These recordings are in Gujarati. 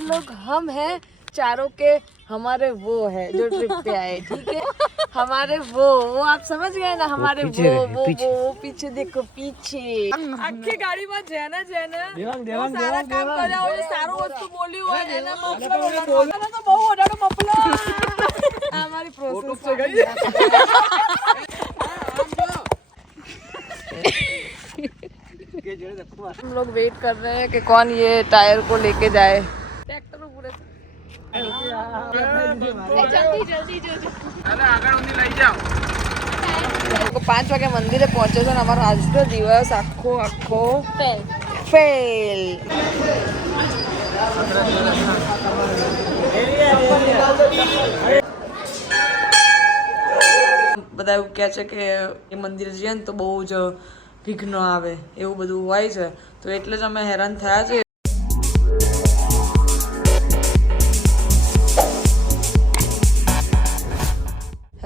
लोग हम हैं चारों के हमारे वो है जो ट्रिप पे आए ठीक है हमारे वो आप समझ गए ना हमारे वो पीछे देखो पीछे आखी गाड़ी में जेना सारा काम કર્યા હોય સારું વસ્તુ બોલી હોય એના મફલર બોલવાનો તો બહુ ઓડાડો મફલર हमारी प्रोसेस हो गई हम लोग वेट कर रहे हैं कि कौन ये टायर को लेके जाए ट्रैक्टर पूरे जल्दी 5 વાગે મંદિરે પહોંચ્યો છે ને અમારો આજનો દિવસ આખો ફેલ બધા એવું કહે છે કે એ મંદિર જઈએ ને તો બહુ જ વિઘ્ન આવે એવું બધું હોય છે તો એટલે જ અમે હેરાન થયા છે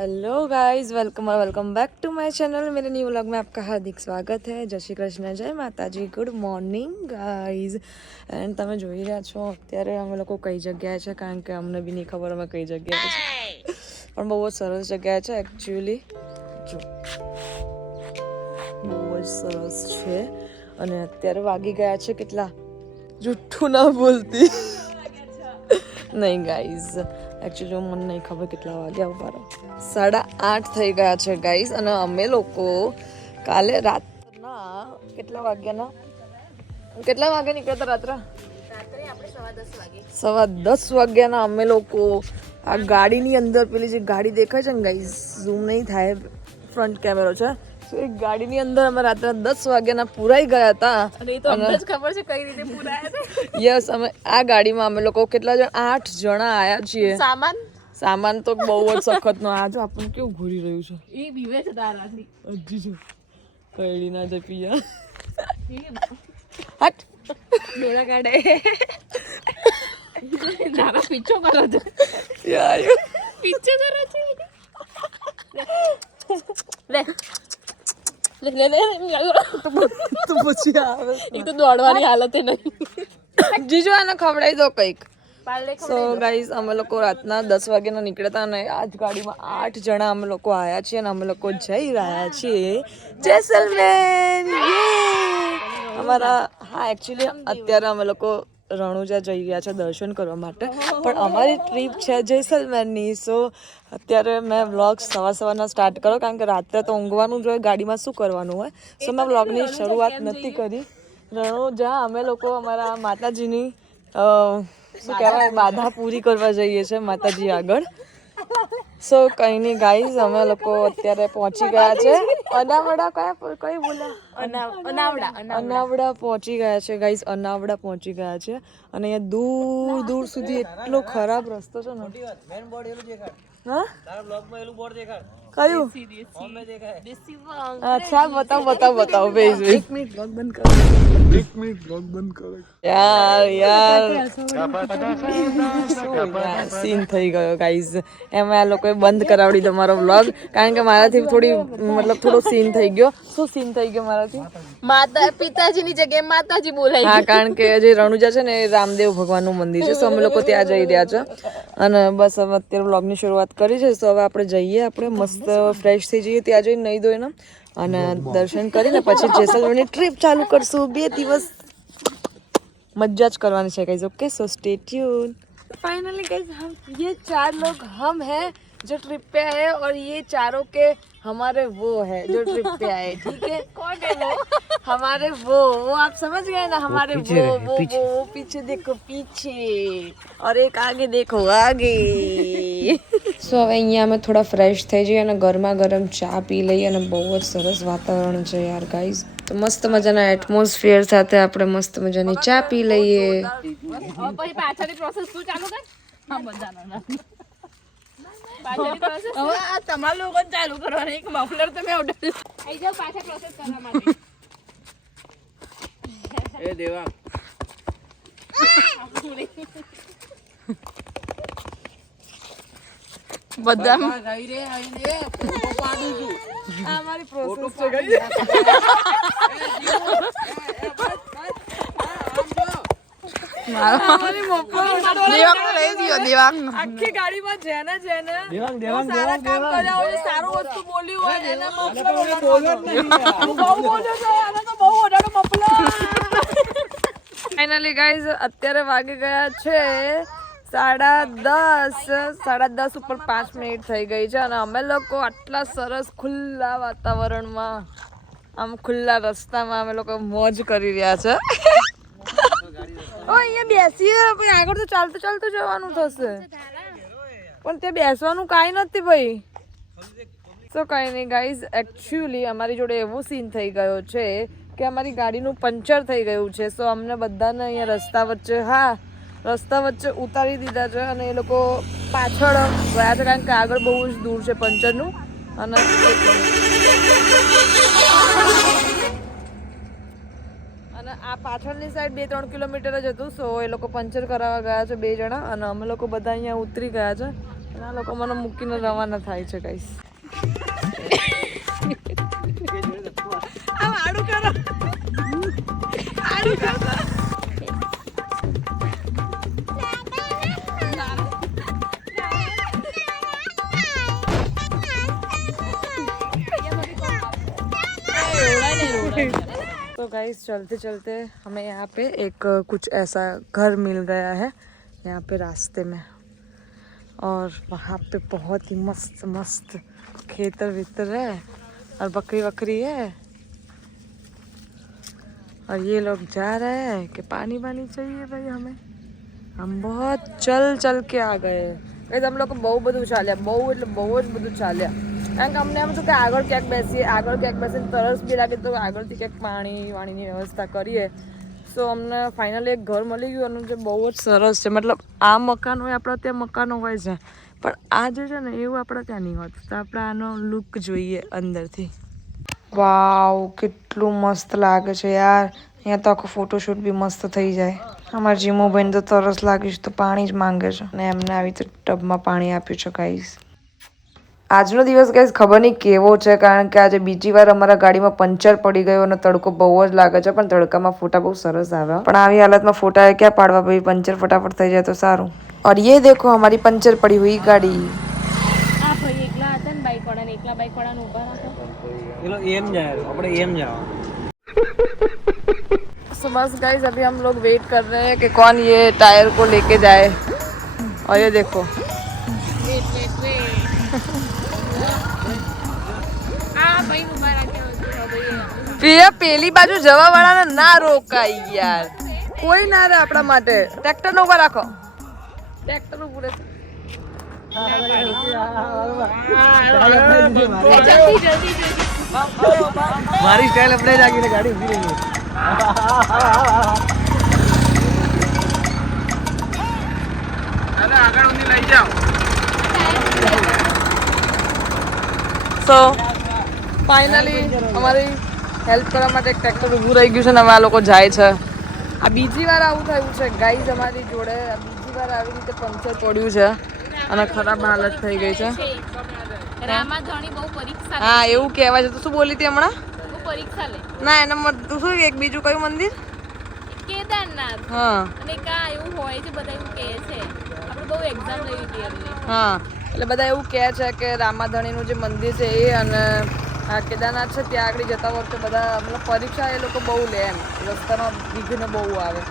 hello guys welcome back to my channel मेरे न्यू व्लॉग में आपका हार्दिक स्वागत है जय श्री कृष्ण जय माता जी गुड मॉर्निंग गाइस एंड તમે જોઈ રહ્યા છો અત્યારે અમે લોકો કઈ જગ્યાએ છે કારણ કે અમને બી નહીં ખબર અમે કઈ જગ્યાએ છે પણ બહુ જ સરસ જગ્યા છે એકચ્યુઅલી જો બહુ જ સરસ છે અને અત્યારે વાગી ગયા છે કેટલા જુઠ્ઠું ના બોલતી નહીં ગાઈઝ એકચ્યુઅલી મને નહીં ખબર કેટલા વાગ્યા ઉભા 8:30 થઈ ગયા છે ગાઈઝ અને અમે લોકો કાલે રાતના કેટલા વાગ્યા નીકળ્યા રાત્રે આપણે 10:15 વાગ્યાના અમે લોકો આ ગાડીની અંદર પેલી જે ગાડી દેખાય છે ને ગાઈઝ ઝૂમ નહીં થાય ફ્રન્ટ કેમેરો છે તો એ ગાડીની અંદર અમે રાત્રે 10 વાગ્યાના પુરાઈ ગયા હતા અને તો અમને જ ખબર છે કઈ રીતે પુરાયા હતા યસ અમે આ ગાડીમાં અમે લોકો કેટલા જણ 8 જણા આયા છીએ સામાન તો બહુ જ સખતનો આજ આપણને કેવું ઘૂરી રહ્યું છે એ બીવે છે તારાથી હજી જો કઈડી ના જ પિયા હટ ડોળા કાઢે તારા પીછો કરો છો યાર પીછો કરો છો લે તો પછી આવે એક તો દોડવાની હાલત નહીં જીજુ આને ખવડાવી દો કંઈક સો ગાઈઝ અમે લોકો રાતના 10 વાગ્યાના નીકળ્યા હતા અને આ જ ગાડીમાં 8 જણા અમે લોકો આવ્યા છીએ અને અમે લોકો જઈ રહ્યા છીએ જેસલમેર અમારા હા એકચ્યુઅલી અત્યારે અમે લોકો રણુજા જઈ રહ્યા છે દર્શન કરવા માટે પણ અમારી ટ્રીપ છે જેસલમેરની સો અત્યારે મેં વ્લોગ સવારના સ્ટાર્ટ કરો કારણ કે રાત્રે તો ઊંઘવાનું જ હોય ગાડીમાં શું કરવાનું હોય સો મેં વ્લોગની શરૂઆત નથી કરી રણુજા અમે લોકો અમારા માતાજીની શું કહેવાય બાધા પૂરી કરવા જઈએ છીએ માતાજી આગળ સો કંઈ નહીં ગાઈઝ અમે લોકો અત્યારે પહોંચી ગયા છે અનાવડા કઈ બોલ્યા અનાવડા પહોંચી ગયા છે ગાઈઝ અનાવડા પહોંચી ગયા છે અને અહીંયા દૂર સુધી એટલો ખરાબ રસ્તો છે ને હા કયું અચ્છા બતાવો વેઝ એક મિનિટ બ્લોગ બંધ કરો યાર સીન થઈ ગયો ગાઈઝ એમાં આ લોકોએ બંધ કરાવડી દો મારો વ્લોગ કારણ કે મારાથી થોડો સીન થઈ ગયો શું સીન થઈ ગયો મારાથી પિતાજીની જગ્યાએ માતાજી બોલાય હા કારણ કે જે રણુજા છે ને એ રામદેવ ભગવાનનું મંદિર છે સો અમે લોકો ત્યાં જઈ રહ્યા છે અને બસ હવે અત્યારે વ્લોગની શરૂઆત કરી છે તો હવે આપણે મસ્ત ફ્રેશ થઈ જઈએ ત્યાં જઈને નહીં ધોઈને અને દર્શન કરીને પછી જેસલમેરની ટ્રીપ ચાલુ કરશું 2 દિવસ मज्जा करवानी है guys okay so stay tune finally guys ये 4 लोग हम हैं जो ट्रिप पे आए और ये चारों के हमारे वो है जो ट्रिप पे आए ठीक है कौन है वो हमारे वो आप समझ गए ना हमारे वो पीछे देखो पीछे और एक आगे देखो आगे सो હવે અહીંયા અમે થોડા ફ્રેશ થઈ જઈએ અને ગરમા ગરમ ચા પી લઈએ અને બહુ જ સરસ વાતાવરણ છે યાર ગાઈઝ તો મસ્ત મજાના એટમોસ્ફિયર સાથે આપણે મસ્ત મજાની ચા પી લઈએ પછી પાછળની પ્રોસેસ શું ચાલુ કર હા બધાના પાછળની પ્રોસેસ હવે આ તમારા લોકોને ચાલુ કરવાની એક મફલર તમે ઓર્ડર આઈ જાવ પાછળ પ્રોસેસ કરવા માટે એ દેવા બધા ગઈ રે આઈને ફોટો પાડું છું આ મારી પ્રોસેસ છે ગઈ આખી ગાડીમાં જેને સારા કામ કર્યા હોય સારું વસ્તુ બોલ્યું હોય એને ફાઇનલી ગાઈઝ અત્યારે વાગી ગયા છે 10:30 ઉપર 5 મિનિટ થઈ ગઈ છે અને અમે લોકો આટલા સરસ ખુલ્લા વાતાવરણમાં આમ ખુલ્લા રસ્તામાં અમે લોકો મોજ કરી રહ્યા છે અહીંયા બેસીએ પછી આગળ તો ચાલતું જવાનું થશે પણ તે બેસવાનું કાંઈ નથી ભાઈ તો કંઈ નહીં ગાઈઝ એકચ્યુઅલી અમારી જોડે એવો સીન થઈ ગયો છે કે અમારી ગાડીનું પંચર થઈ ગયું છે સો અમને બધાને અહીંયા રસ્તા વચ્ચે ઉતારી દીધા છે અને એ લોકો પાછળ ગયા છે કારણ કે આગળ બહુ જ દૂર છે પંચરનું અને આ પાછળની સાઈડ 2-3 કિલોમીટર જ હતું સો એ લોકો પંચર કરાવવા ગયા છે 2 જણા અને અમે લોકો બધા અહીંયા ઉતરી ગયા છે અને આ લોકો મને મૂકીને રવાના થાય છે ગાઈસ तो गाइस चलते चलते हमें यहाँ पे एक कुछ ऐसा घर मिल गया है यहाँ पे रास्ते में और वहाँ पे बहुत ही मस्त मस्त खेतर वेतर है और बकरी वकरी है और ये लोग जा रहे हैं कि पानी वानी चाहिए भाई हमें हम बहुत चल के आ गए गाइस हम लोग બહુ બધું ચાલ્યા બહુ જ બધું ચાલ્યા કારણ કે અમને એમ હતું કે આગળ ક્યાંક બેસીને તરસ બી લાગે તો આગળથી ક્યાંક પાણીની વ્યવસ્થા કરીએ સો અમને ફાઇનલી એક ઘર મળી ગયું અને જે બહુ જ સરસ છે મતલબ આ મકાન હોય આપણા ત્યાં મકાનો હોય છે પણ આ જે છે ને એવું આપણા ત્યાં નહીં હોતું તો આપણે આનો લુક જોઈએ અંદરથી વાવ કેટલું મસ્ત લાગે છે યાર અહીંયા તો આખો ફોટોશૂટ બી મસ્ત થઈ જાય અમારા જીમુભાઈને તો તરસ લાગી છે તો પાણી જ માંગે છે અને એમને આવી રીતે ટબમાં પાણી આપ્યું છે ગાઈસ આજનો દિવસ ગાઈસ ખબર નહીં કેવો છે કારણ કે આજે બીજી વાર અમારા ગાડીમાં પંચર પડી ગયો અને તડકો બહુ જ લાગે છે પણ તડકામાં ફોટા બહુ સરસ આવે પણ આવી હાલતમાં ફોટા ક્યાં પાડવા ભાઈ પંચર ફટાફટ થઈ જાય તો સારું और ये देखो हमारी पंचर पड़ी हुई गाड़ी આ ભાઈ એકલા હતા ને બાઈક વાળા ને એકલા બાઈક વાળા ને ઊભા રાખો એલો એમ જાય આપણે એમ જાવ सो बस गाइस अभी हम लोग वेट कर रहे हैं कि कौन ये टायर को लेके जाए और ये देखो વેટ આ ભાઈ ઊભા રાખ્યા ભાઈ पिया पेली बाजू जवा वाला ने ना रोकाई यार कोई ना रे આપણા માટે ટ્રેક્ટર નો ઉભા રાખો ટ્રેક્ટર ઉભું રહેશે મારી સ્ટાઇલ આપણે જ આગળ ગાડી ઊભી રહી આગળ ઊંધી લઈ જાઓ સો ફાઇનલી અમારી હેલ્પ કરવા માટે એક ટ્રેક્ટર ઊભું રહી ગયું છે ને હવે આ લોકો જાય છે આ બીજી વાર આવું થયું છે ગાઈઝ અમારી જોડે બીજી વાર આવી રીતે પંચર પડ્યું છે અને ખરાબ હાલત થઈ ગઈ છે રામાધણી બહુ પરીક્ષા હા એવું કહેવાય છે તો શું બોલી હતી હમણાં બહુ પરીક્ષા લે ના એના તું શું એક બીજું કયું મંદિર કેદારનાથ હા અને કા એવું હોય છે બધા એવું કહે છે આપણે બહુ એક્ઝામ લઈ હતી એમને હા એટલે બધા એવું કહે છે કે રામાધણીનું જે મંદિર છે એ અને આ કેદારનાથ છે ત્યાં આગળ જતા વખતે બધા મતલબ પરીક્ષા એ લોકો બહુ લે એમ રસ્તામાં વિઘ્ન બહુ આવે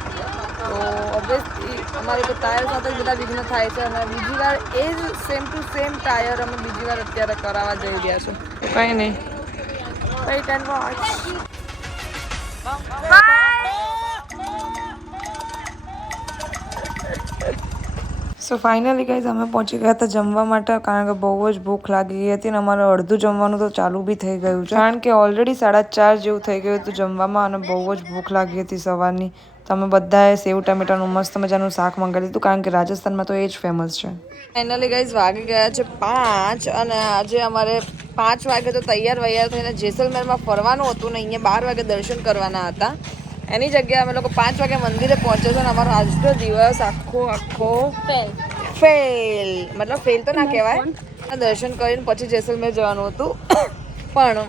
તો ઓબ્વિયસલી અમારે તો ટાયર સાથે જ બધા વિઘ્ન થાય છે અને બીજી વાર એ જ સેમ ટુ સેમ ટાયર અમે બીજી વાર અત્યારે કરાવવા જઈ રહ્યા છું કંઈ નહીં weight and watch so finally guys અમે પહોંચી ગયા હતા જમવા માટે કારણ કે બહુ જ ભૂખ લાગી ગઈ હતી અને અમારે અડધું જમવાનું તો ચાલુ બી થઈ ગયું છે કારણ કે ઓલરેડી 4:30 જેવું થઈ ગયું હતું જમવામાં અને બહુ જ ભૂખ લાગી હતી સવારની તો અમે બધાએ સેવ ટામેટાનું મસ્ત મજાનું શાક મંગાવી દીધું કારણ કે રાજસ્થાનમાં તો એ જ ફેમસ છે ફાઇનલી ગાઈઝ વાગી ગયા છે 5 અને આજે અમારે 5 વાગે તો તૈયાર થઈને જેસલમેરમાં ફરવાનું હતું ને અહીંયા 12 વાગે દર્શન કરવાના હતા એની જગ્યાએ અમે લોકો 5 વાગે મંદિરે પહોંચ્યો છે અને અમારો આજનો દિવસ આખો ફેલ મતલબ ફેલ તો ના કહેવાય દર્શન કરીને પછી જેસલમેર જવાનું હતું પણ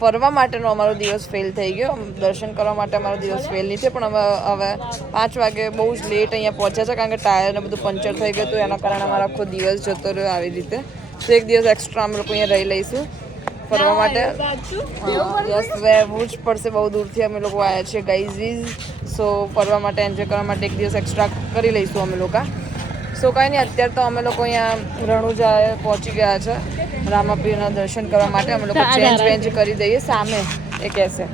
ફરવા માટેનો અમારો દિવસ ફેલ થઈ ગયો. દર્શન કરવા માટે અમારો દિવસ ફેલ નહીં થયો, પણ હવે 5 વાગે બહુ જ લેટ અહીંયા પહોંચ્યા છે, કારણ કે ટાયર ને બધું પંચર થઈ ગયું હતું. એના કારણે અમારો આખો દિવસ જતો રહ્યો આવી રીતે. તો એક દિવસ એક્સ્ટ્રા અમે લોકો અહીંયા રહી લઈશું ફરવા માટે. યસ, રહેવું જ પડશે. બહુ દૂરથી અમે લોકો આવ્યા છીએ ગાઈઝ. સો ફરવા માટે, એન્જોય કરવા માટે એક દિવસ એક્સ્ટ્રા કરી લઈશું અમે લોકો. સો કાંઈ નહીં, અત્યારે તો અમે લોકો અહીંયા રણુજાએ પહોંચી ગયા છે રામાપીરના દર્શન કરવા માટે. અમે લોકો ચેન્જ વેન્જ કરી દઈએ સામે એ કહેશે.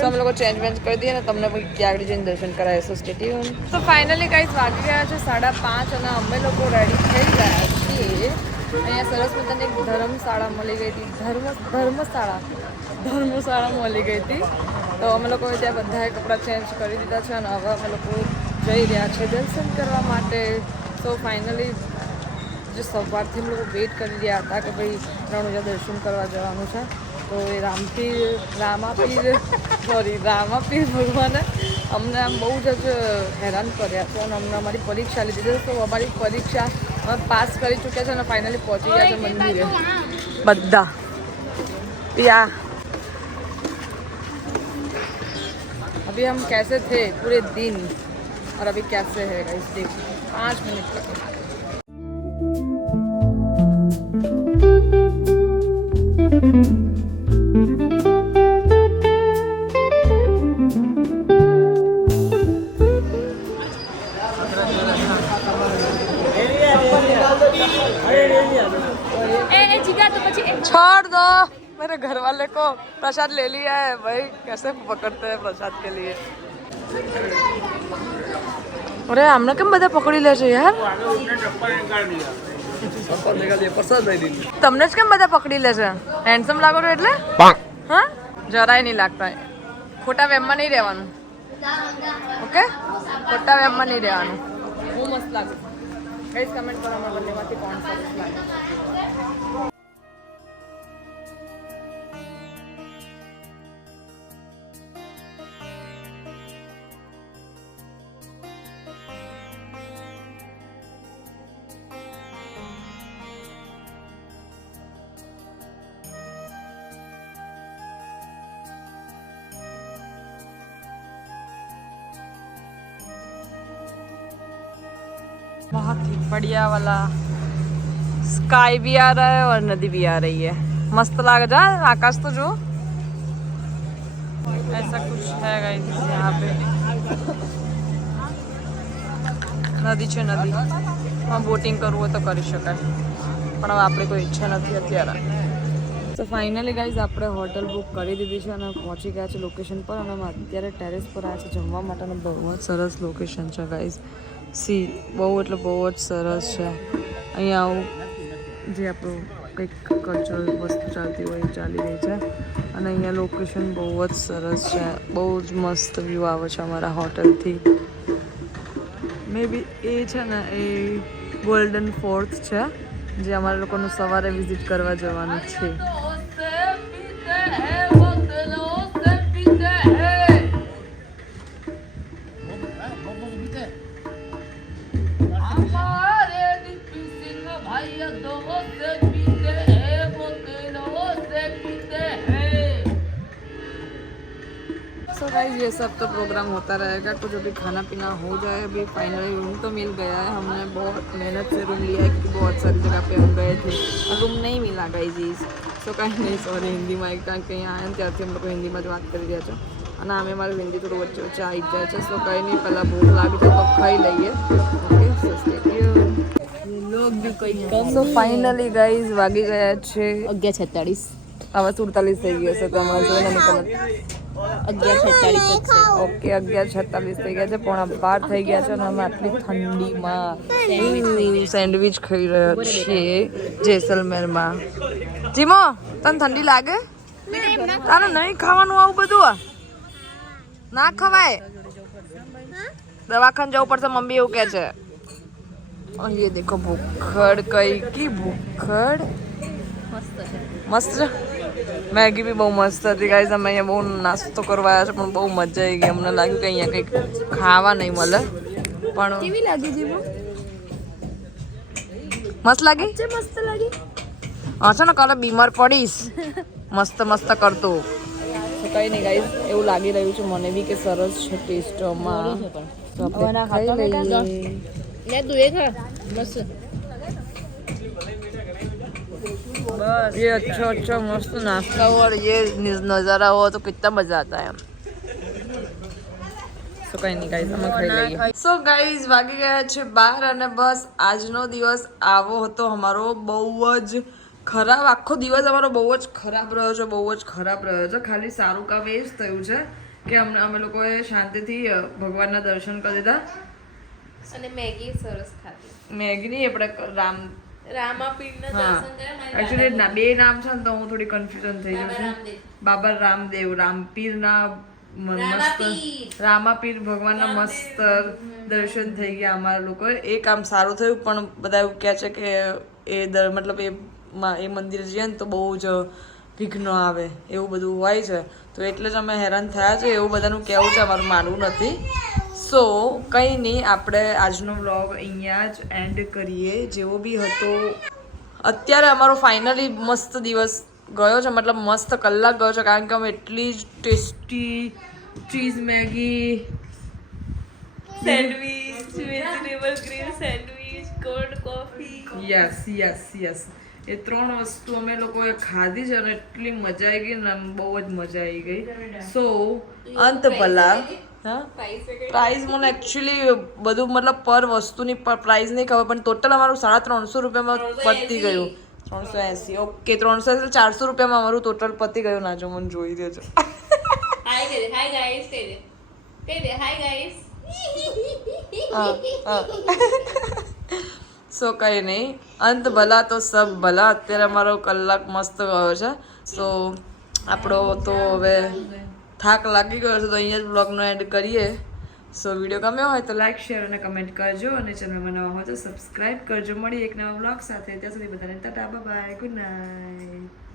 સો અમે લોકો ચેન્જ વેન્જ કરી દઈએ ને તમને ત્યાં આગળ જઈને દર્શન કરાવીશું. Stay tune. તો ફાઇનલી ગાઈઝ વાગી ગયા છે 5:30 અને અમે લોકો રેડી થઈ ગયા છીએ. અહીંયા સરસ મજાની એક ધર્મશાળા મળી ગઈ હતી. ધર્મશાળા મળી ગઈ હતી. તો અમે લોકો ત્યાં બધાએ કપડાં ચેન્જ કરી દીધા છે અને હવે અમે લોકો જઈ રહ્યા છે દર્શન કરવા માટે. તો ફાઇનલી જે સવારથી અમે લોકો વેઇટ કરી રહ્યા હતા કે ભાઈ રણુજા દર્શન કરવા જવાનું છે, તો એ રામાપીર ભગવાને અમને આમ બહુ જ હેરાન કર્યા છે અને અમને અમારી પરીક્ષા લીધી છે. તો અમારી પરીક્ષા અમે પાસ કરી ચૂક્યા છે અને ફાઇનલી પહોંચી ગયા છે મંદિરે બધા. યા अभी हम कैसे थे पूरे दिन और अभी कैसे है गाइस, देखिए 5 मिनट तक. छोड़ दो, मेरे घर वाले को प्रसाद ले लिया है भाई. कैसे पकड़ते हैं प्रसाद के लिए. अरे हमने કેમ બધા પકડી લે છે યાર? તમને જ કેમ બધા પકડી લે છે? હેન્ડસમ લાગો છો એટલે? હા, જરાય નહીં લાગતા. ખોટા વેમમાં નહીં રહેવાનું, ઓકે? ખોટા વેમમાં નહીં રહેવાનું. હું મસ્ત લાગુ. ગાઈસ કમેન્ટ કરો અમારા બંનેમાંથી કોણ સરસ લાગે. बहुत ही बढ़िया वाला स्काई भी आ रहा है और नदी भी आ रही है. मस्त लाग जा. आकाश तो जो ऐसा कुछ है गाइस यहाँ पे. નદી છે, નદી માં બોટિંગ કરવું હોય તો કરી શકાય, પણ હવે આપણે કોઈ ઈચ્છા નથી અત્યારે. તો ફાઇનલી ગાઈઝ આપણે હોટલ બુક કરી દીધી છે અને પહોંચી ગયા છે લોકેશન પર. અને અમે અત્યારે ટેરેસ પર આવ્યા છે જમવા માટેનું. બહુ જ સરસ લોકેશન છે ગાઈઝ. સી બહુ એટલે બહુ જ સરસ છે. અહીંયા આવું જે આપણું કંઈક કલ્ચરલ વસ્તુ ચાલતી હોય એ ચાલી રહી છે. અને અહીંયા લોકેશન બહુ જ સરસ છે. બહુ જ મસ્ત વ્યૂ આવે છે અમારા હોટલથી. મે બી એ છે ને એ ગોલ્ડન ફોર્ટ છે, જે અમારા લોકોનું સવારે વિઝિટ કરવા જવાનું છે. सो गाइस ये सब तो प्रोग्राम होता रहेगा. कुछ अभी खाना पीना हो जाए. अभी फाइनली रूम तो मिल गया है. हमने बहुत मेहनत से रूम लिया है क्योंकि बहुत सारी जगह पे हम गए थे और रूम नहीं मिला गाइस. सो कहीं नहीं, सॉरी હિન્દીમાં એક કારણ કે અહીંયા આવ્યા ને ત્યારથી અમે લોકો હિન્દીમાં જ વાત કરી રહ્યા છે અને આમે મારું હિન્દી થોડું વચ્ચે વચ્ચે આવી જાય છે. સો કંઈ નહીં, પહેલાં ભૂખ લાગી છે તો ખાઈ લઈએ. ઓકે, સો stay tune. So finally guys વાગી ગયા છે 11:46. હવે 47 થઈ ગયા છે. તમારે જોઈને નીકળ 11:46 ઓકે 11:46 થઈ ગયા છે. 11:15 થઈ ગયા છે અને અમે આટલી ઠંડીમાં સેન્ડવિચ ખાઈ રહ્યા છીએ જેસલમેરમાં. જીમો, તને ઠંડી લાગે? તારે નહીં ખાવાનું આવું બધું? ના ખવાય. દવાખાને જવું પડશે, મમ્મી એવું કહે છે. ये देखो भूखड़ कई की भूखड़ મસ્ત છે. મેગી બી બહુ મસ્ત હતી ગાઈઝ. અમે અહીંયા બહુ નાસ્તો કરવા આવ્યા છે પણ બહુ મજા આવી ગઈ. અમને લાગ્યું કે અહીંયા કંઈક ખાવા નહીં મળે, પણ કેવી લાગી જીવો? મસ્ત લાગી? મસ્ત લાગી. છે ને કાલે બીમાર પડીશ મસ્ત મસ્ત કરતો કઈ નહીં ગાઈસ એવું લાગી રહ્યું છે મને બી કે સરસ છે ટેસ્ટમાં તો આપણે ખાઈ લઈએ લે તું એ ખા મસ્ત बस ये अच्छा अच्छा मस्त नाश्ता हो और ये नज़ारा हो तो कितना मजा आता है સો કઈ નહીં ગાઈસ અમે ખાઈ લઈએ સો ગાઈસ વાગી ગયા છે 12 અને બસ આજનો દિવસ આવો હતો અમારો બહુ જ ખરાબ આખો દિવસ અમારો બહુ જ ખરાબ રહ્યો છે બહુ જ ખરાબ રહ્યો છે ખાલી સારું કામ એ જ થયું છે કે અમે લોકોએ શાંતિથી ભગવાનના દર્શન કરી લીધા અને મેગી સરસ ખાધી મેગી નહીં આપણે રામાપીરના દર્શન કર્યા એકચ્યુઅલી બે નામ છે ને તો હું થોડી કન્ફ્યુઝન થઈ જાઉં છું બાબા રામદેવ રામપીરના મસ્ત રામાપીર ભગવાનના મસ્ત દર્શન થઈ ગયા અમારા લોકો એ કામ સારું થયું પણ બધા એવું કહે છે કે મતલબ એ મંદિર જઈએ ને તો બહુ જ વિઘ્ન આવે એવું બધું હોય છે તો એટલે જ અમે હેરાન થયા છે એવું બધાનું કહેવું છે અમારું માનવું નથી સો કંઈ નહીં આપણે આજનો વ્લોગ અહીંયા જ એન્ડ કરીએ જેવો બી હતો અત્યારે અમારો ફાઇનલી મસ્ત દિવસ ગયો છે મતલબ મસ્ત કલાક ગયો છે કારણ કે અમે એટલી જ tasty cheese Maggi sandwich vegetable grill sandwich cold coffee yes yes yes એ 3 વસ્તુ અમે લોકોએ ખાધી છે અને એટલી મજા આવી ગઈ ને બહુ જ મજા આવી ગઈ સો અંત ભલા હા પ્રાઇસ મને એકચ્યુઅલી બધું મતલબ પર વસ્તુની પ્રાઇસ નહીં ખબર પણ ટોટલ અમારું 350 રૂપિયામાં પતી ગયું 380 ઓકે 380 400 રૂપિયામાં અમારું ટોટલ પતી ગયું ના જો મને જોઈ દેજો હાય કહી દે હાય ગાઈસ કહી દે હાય ગાઈસ સો કંઈ નહીં અંત ભલા તો સબ ભલા અત્યારે અમારો કલાક મસ્ત ગયો છે સો આપણો તો હવે થાક લાગી ગયો છે તો અહીંયા જ બ્લોગનો એન્ડ કરીએ સો વિડીયો ગમ્યો હોય તો લાઈક શેર અને કમેન્ટ કરજો અને ચેનલમાં નવા હોય તો સબસ્ક્રાઈબ કરજો મળી એક નવા બ્લોગ સાથે ત્યાં સુધી બધાને ટાટા બાય ગુડ નાઇટ